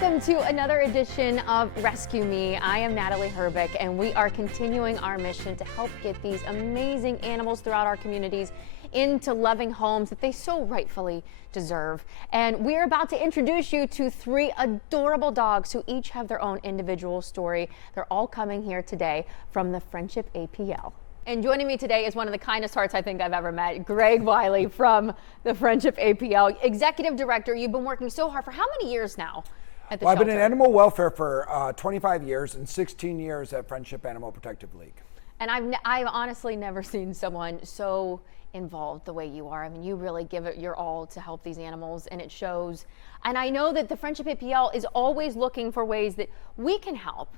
Welcome to another edition of Rescue Me. I am Natalie Herbick, and we are continuing our mission to help get these amazing animals throughout our communities into loving homes that they so rightfully deserve. And we're about to introduce you to three adorable dogs who each have their own individual story. They're all coming here today from the Friendship APL. And joining me today is one of the kindest hearts I think I've ever met, Greg Willey from the Friendship APL. Executive Director, you've been working so hard for how many years now at the Well, shelter? I've been in animal welfare for 25 years and 16 years at Friendship Animal Protective League. And I've honestly never seen someone so involved the way you are. I mean, you really give it your all to help these animals, and it shows. And I know that the Friendship APL is always looking for ways that we can help.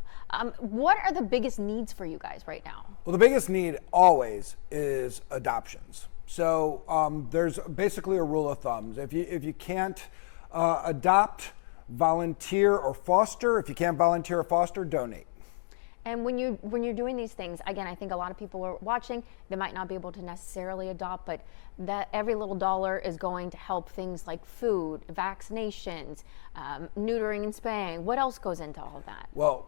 What are the biggest needs for you guys right now? Well, the biggest need always is adoptions. So there's basically a rule of thumb. If you can't adopt, volunteer or foster. If you can't volunteer or foster, donate. And when you're doing these things, again, I think a lot of people are watching. They might not be able to necessarily adopt, but that every little dollar is going to help things like food, vaccinations, neutering and spaying. What else goes into all of that? Well,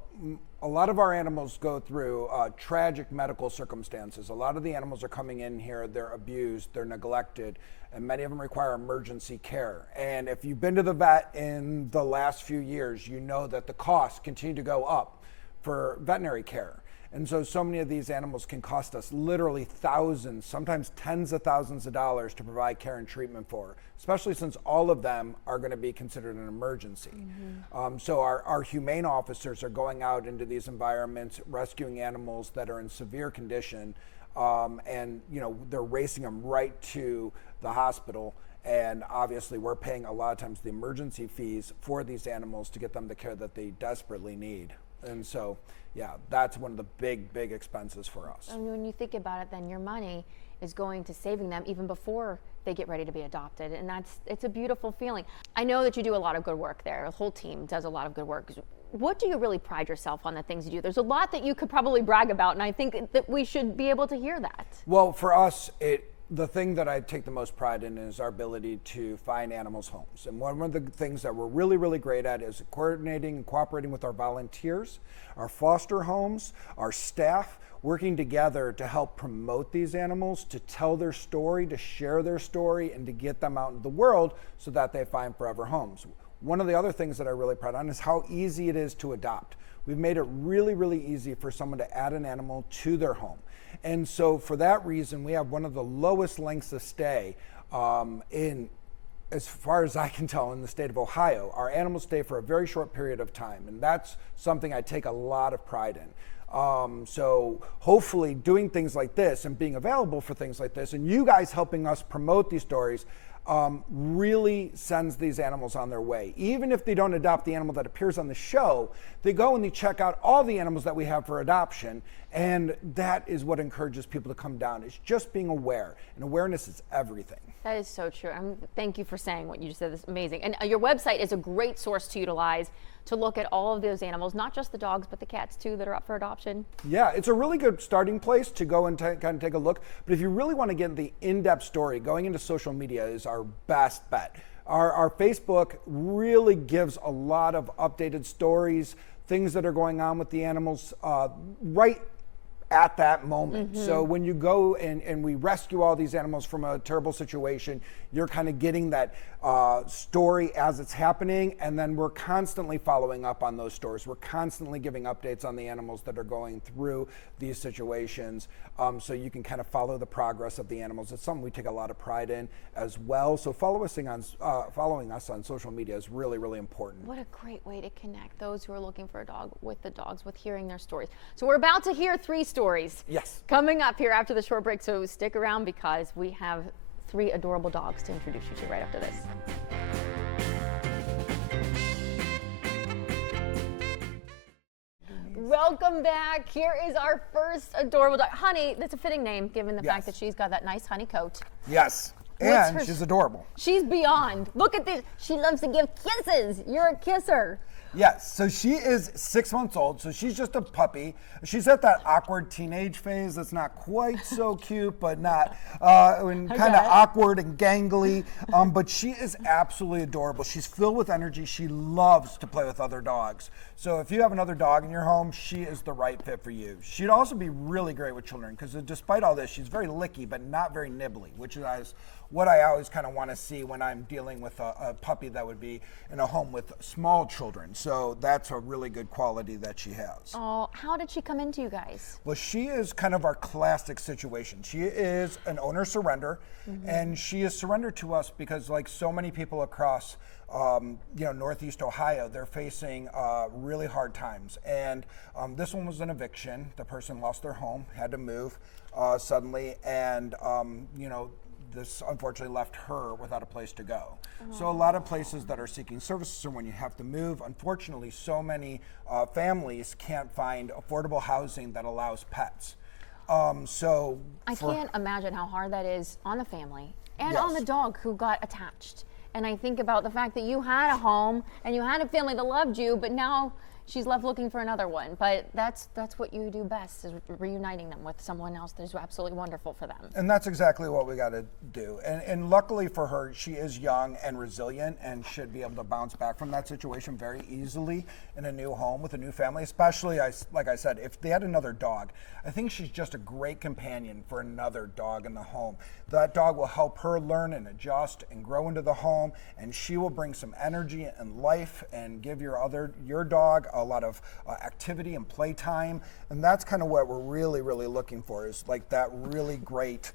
a lot of our animals go through tragic medical circumstances. A lot of the animals are coming in here, they're abused, they're neglected, and many of them require emergency care. And if you've been to the vet in the last few years, you know that the costs continue to go up for veterinary care. And so many of these animals can cost us literally thousands, sometimes tens of thousands of dollars to provide care and treatment for, especially since all of them are going to be considered an emergency. Mm-hmm. So our humane officers are going out into these environments, rescuing animals that are in severe condition, and they're racing them right to the hospital. And obviously we're paying a lot of times the emergency fees for these animals to get them the care that they desperately need. And so, yeah, that's one of the big expenses for us. And when you think about it, then your money is going to saving them even before they get ready to be adopted. And it's a beautiful feeling. I know that you do a lot of good work there. The whole team does a lot of good work. What do you really pride yourself on the things you do? There's a lot that you could probably brag about, and I think that we should be able to hear that. Well, for us, the thing that I take the most pride in is our ability to find animals homes. And one of the things that we're really great at is coordinating and cooperating with our volunteers, our foster homes, our staff, working together to help promote these animals, to tell their story, to share their story, and to get them out into the world so that they find forever homes. One of the other things that I really pride on is how easy it is to adopt. We've made it really easy for someone to add an animal to their home. And so for that reason, we have one of the lowest lengths of stay as far as I can tell, in the state of Ohio. Our animals stay for a very short period of time, and that's something I take a lot of pride in. So hopefully doing things like this and being available for things like this, and you guys helping us promote these stories, really sends these animals on their way. Even if they don't adopt the animal that appears on the show, they go and they check out all the animals that we have for adoption, and that is what encourages people to come down. It's just being aware, and awareness is everything. That is so true. Thank you for saying what you just said. It's amazing. And your website is a great source to utilize to look at all of those animals, not just the dogs, but the cats too that are up for adoption. Yeah, it's a really good starting place to go and kind of take a look. But if you really want to get the in-depth story, going into social media is our best bet. Our Facebook really gives a lot of updated stories, things that are going on with the animals right at that moment. Mm-hmm. So when you go and we rescue all these animals from a terrible situation, you're kind of getting that story as it's happening, and then we're constantly following up on those stories. We're constantly giving updates on the animals that are going through these situations, so you can kind of follow the progress of the animals. It's something we take a lot of pride in as well. So following us on social media is really important. What a great way to connect those who are looking for a dog with the dogs, with hearing their stories. So we're about to hear three stories. Yes. Coming up here after the short break, so stick around because we have three adorable dogs to introduce you to right after this. Welcome back. Here is our first adorable dog. Honey, that's a fitting name given the fact that she's got that nice honey coat. Yes. And she's adorable. She's beyond. Look at this. She loves to give kisses. You're a kisser. Yes, so she is 6 months old, so she's just a puppy. She's at that awkward teenage phase that's not quite so cute, but not kind of awkward and gangly. But she is absolutely adorable. She's filled with energy. She loves to play with other dogs. So if you have another dog in your home, she is the right fit for you. She'd also be really great with children because despite all this, she's very licky, but not very nibbly, which is what I always kind of want to see when I'm dealing with a puppy that would be in a home with small children. So that's a really good quality that she has. Oh, how did she come into you guys? Well, she is kind of our classic situation. She is an owner surrender, and she is surrendered to us because, like so many people across Northeast Ohio, they're facing really hard times. And this one was an eviction. The person lost their home, had to move suddenly, and this unfortunately left her without a place to go. So a lot of places that are seeking services are when you have to move. Unfortunately, so many families can't find affordable housing that allows pets. I can't imagine how hard that is on the family and on the dog who got attached. And I think about the fact that you had a home and you had a family that loved you, but now she's left looking for another one. But that's what you do best, is reuniting them with someone else that is absolutely wonderful for them. And that's exactly what we got to do. And luckily for her, she is young and resilient and should be able to bounce back from that situation very easily in a new home with a new family, especially, like I said, if they had another dog. I think she's just a great companion for another dog in the home. That dog will help her learn and adjust and grow into the home, and she will bring some energy and life and give your dog a lot of activity and playtime. And that's kind of what we're really, really looking for, is like that really great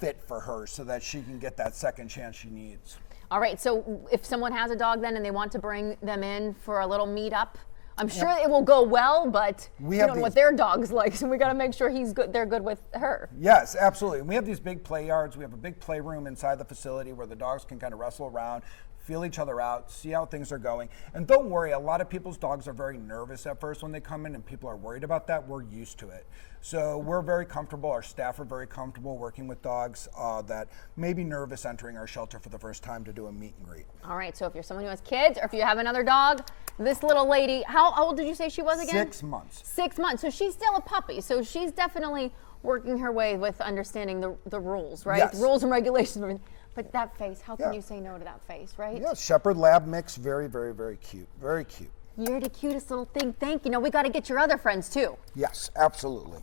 fit for her so that she can get that second chance she needs. All right, so if someone has a dog then and they want to bring them in for a little meetup, I'm sure it will go well, but we don't know what their dog's like, so we got to make sure they're good with her. Yes, absolutely. We have these big play yards. We have a big playroom inside the facility where the dogs can kind of wrestle around, feel each other out, see how things are going. And don't worry, a lot of people's dogs are very nervous at first when they come in, and people are worried about that. We're used to it. So we're very comfortable, our staff are very comfortable working with dogs that may be nervous entering our shelter for the first time to do a meet and greet. All right, so if you're someone who has kids, or if you have another dog, this little lady, how old did you say she was again? 6 months. 6 months, so she's still a puppy, so she's definitely working her way with understanding the rules, right? Yes. The rules and regulations. But that face, how can you say no to that face, right? Yeah, Shepherd Lab mix, very, very, very cute. Very cute. You're the cutest little thing. Thank you. Now we got to get your other friends too. Yes, absolutely.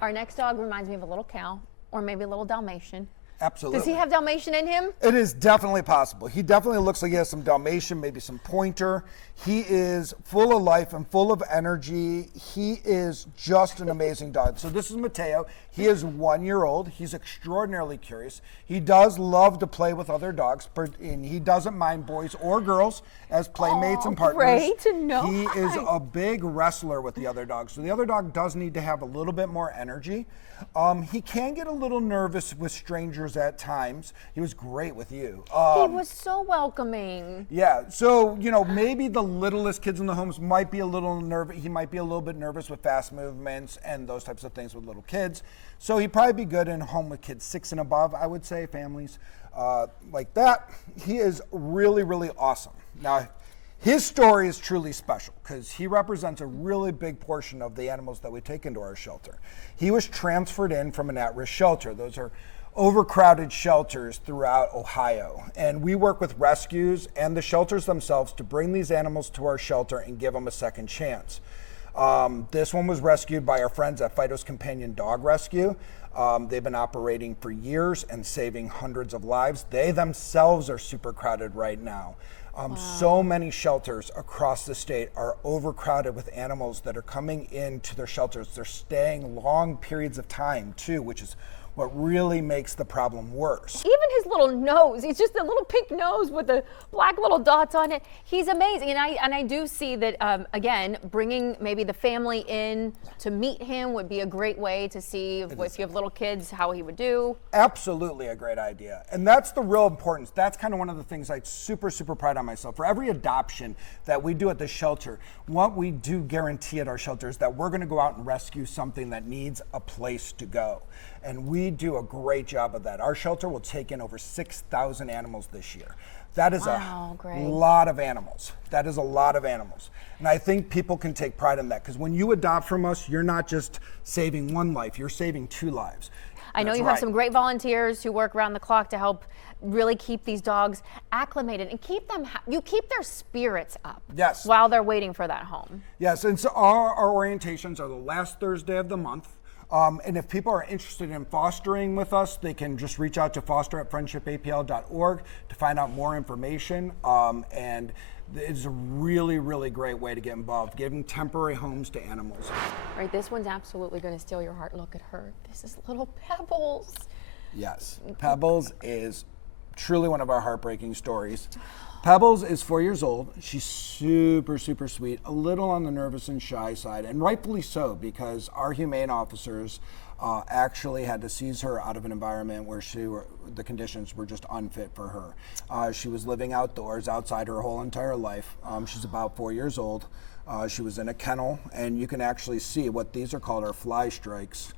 Our next dog reminds me of a little cow, or maybe a little Dalmatian. Absolutely. Does he have Dalmatian in him? It is definitely possible. He definitely looks like he has some Dalmatian, maybe some Pointer. He is full of life and full of energy. He is just an amazing dog. So this is Mateo. He is 1 year old. He's extraordinarily curious. He does love to play with other dogs, and he doesn't mind boys or girls as playmates and partners. Great to know. He is a big wrestler with the other dogs. So the other dog does need to have a little bit more energy. He can get a little nervous with strangers at times. He was great with you. He was so welcoming. Yeah, so, maybe the littlest kids in the homes might be a little nervous. He might be a little bit nervous with fast movements and those types of things with little kids. So he'd probably be good in a home with kids 6 and above, I would say, families like that. He is really, really awesome. Now, his story is truly special because he represents a really big portion of the animals that we take into our shelter. He was transferred in from an at-risk shelter. Those are overcrowded shelters throughout Ohio. And we work with rescues and the shelters themselves to bring these animals to our shelter and give them a second chance. This one was rescued by our friends at Fido's Companion Dog Rescue. They've been operating for years and saving hundreds of lives. They themselves are super crowded right now. So many shelters across the state are overcrowded with animals that are coming into their shelters. They're staying long periods of time too, which is what really makes the problem worse. Even his little nose, he's just a little pink nose with the black little dots on it. He's amazing. And I do see that, again, bringing maybe the family in to meet him would be a great way to see if you have little kids, how he would do. Absolutely a great idea. And that's the real importance. That's kind of one of the things I super, super pride on myself. For every adoption that we do at the shelter, what we do guarantee at our shelter is that we're going to go out and rescue something that needs a place to go. And we do a great job of that. Our shelter will take in over 6,000 animals this year. That is Wow, a Greg. lot of animals. That is a lot of animals. And I think people can take pride in that, because when you adopt from us, you're not just saving one life, you're saving 2 lives. I know That's you right. have some great volunteers who work around the clock to help really keep these dogs acclimated and keep them, you keep their spirits up. Yes. While they're waiting for that home. Yes, and so our orientations are the last Thursday of the month. And if people are interested in fostering with us, they can just reach out to foster@friendshipapl.org to find out more information. And it's a really, really great way to get involved, giving temporary homes to animals. All right, this one's absolutely going to steal your heart. Look at her. This is little Pebbles. Yes, Pebbles is truly one of our heartbreaking stories. Pebbles is 4 years old. She's super, super sweet, a little on the nervous and shy side, and rightfully so, because our humane officers actually had to seize her out of an environment where the conditions were just unfit for her. She was living outdoors, outside her whole entire life. She's about 4 years old. She was in a kennel, and you can actually see what these are called are fly strikes.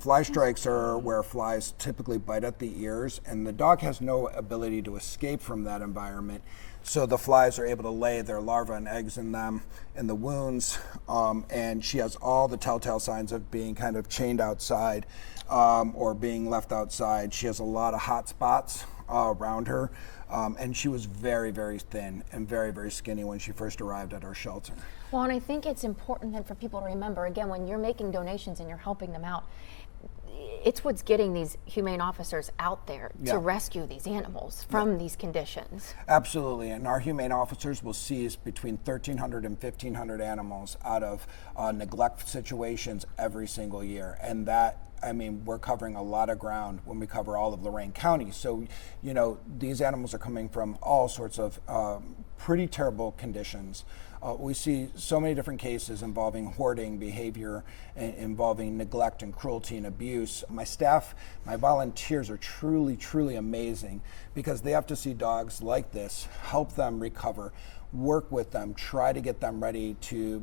Fly strikes are where flies typically bite at the ears, and the dog has no ability to escape from that environment. So the flies are able to lay their larvae and eggs in them, in the wounds, and she has all the telltale signs of being kind of chained outside or being left outside. She has a lot of hot spots around her, and she was very, very thin and very, very skinny when she first arrived at our shelter. Well, and I think it's important then for people to remember, again, when you're making donations and you're helping them out, it's what's getting these humane officers out there to rescue these animals from these conditions. Absolutely, and our humane officers will seize between 1,300 and 1,500 animals out of neglect situations every single year, and that, I mean, we're covering a lot of ground when we cover all of Lorain County. So, you know, these animals are coming from all sorts of pretty terrible conditions. We see so many different cases involving hoarding behavior, involving neglect and cruelty and abuse. My staff, my volunteers are truly, truly amazing, because they have to see dogs like this, help them recover, work with them, try to get them ready to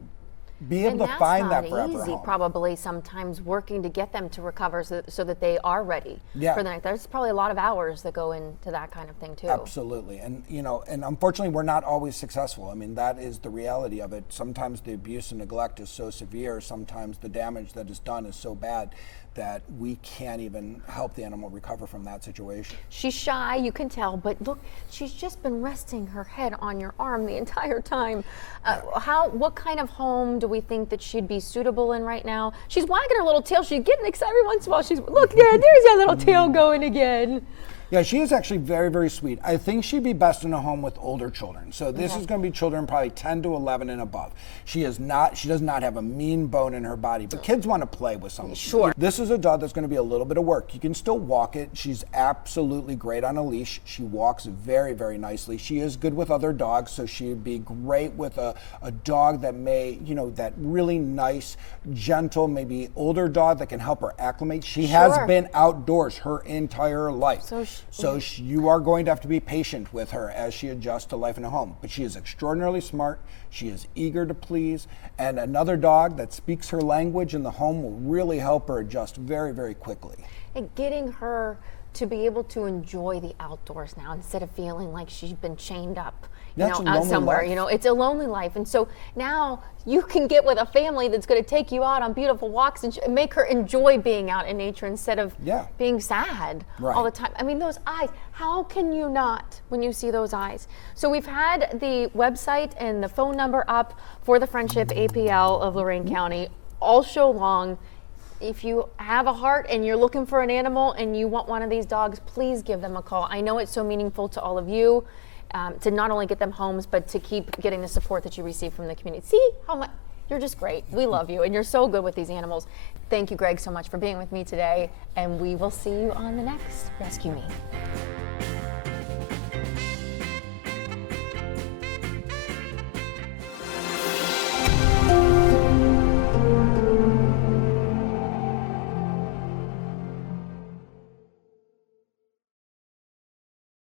be able to find that forever home. And that's not easy, probably sometimes, working to get them to recover so that they are ready for the next. There's probably a lot of hours that go into that kind of thing too. Absolutely, and you know, and unfortunately, we're not always successful. I mean, that is the reality of it. Sometimes the abuse and neglect is so severe. Sometimes the damage that is done is so bad that we can't even help the animal recover from that situation. She's shy, you can tell, but look, she's just been resting her head on your arm the entire time. What kind of home do we think that she'd be suitable in right now? She's wagging her little tail. She's getting excited every once in a while. Look there, there's that little tail going again. Yeah, she is actually very, very sweet. I think she'd be best in a home with older children. So this is going to be children probably 10 to 11 and above. She does not have a mean bone in her body, but kids want to play with something. Sure. This is a dog that's going to be a little bit of work. You can still walk it. She's absolutely great on a leash. She walks very, very nicely. She is good with other dogs, so she'd be great with a dog that may, you know, that really nice, gentle, maybe older dog that can help her acclimate. She has been outdoors her entire life. So you are going to have to be patient with her as she adjusts to life in a home. But she is extraordinarily smart. She is eager to please. And another dog that speaks her language in the home will really help her adjust very, very quickly. And getting her to be able to enjoy the outdoors now, instead of feeling like she's been chained up, out somewhere. Life. You know, it's a lonely life. And so now you can get with a family that's going to take you out on beautiful walks and make her enjoy being out in nature instead of being sad all the time. I mean, those eyes, how can you not when you see those eyes? So we've had the website and the phone number up for the Friendship APL of Lorain County all show long. If you have a heart and you're looking for an animal and you want one of these dogs, please give them a call. I know it's so meaningful to all of you. To not only get them homes, but to keep getting the support that you receive from the community. See how much, you're just great. We love you, and you're so good with these animals. Thank you, Greg, so much for being with me today, and we will see you on the next Rescue Me.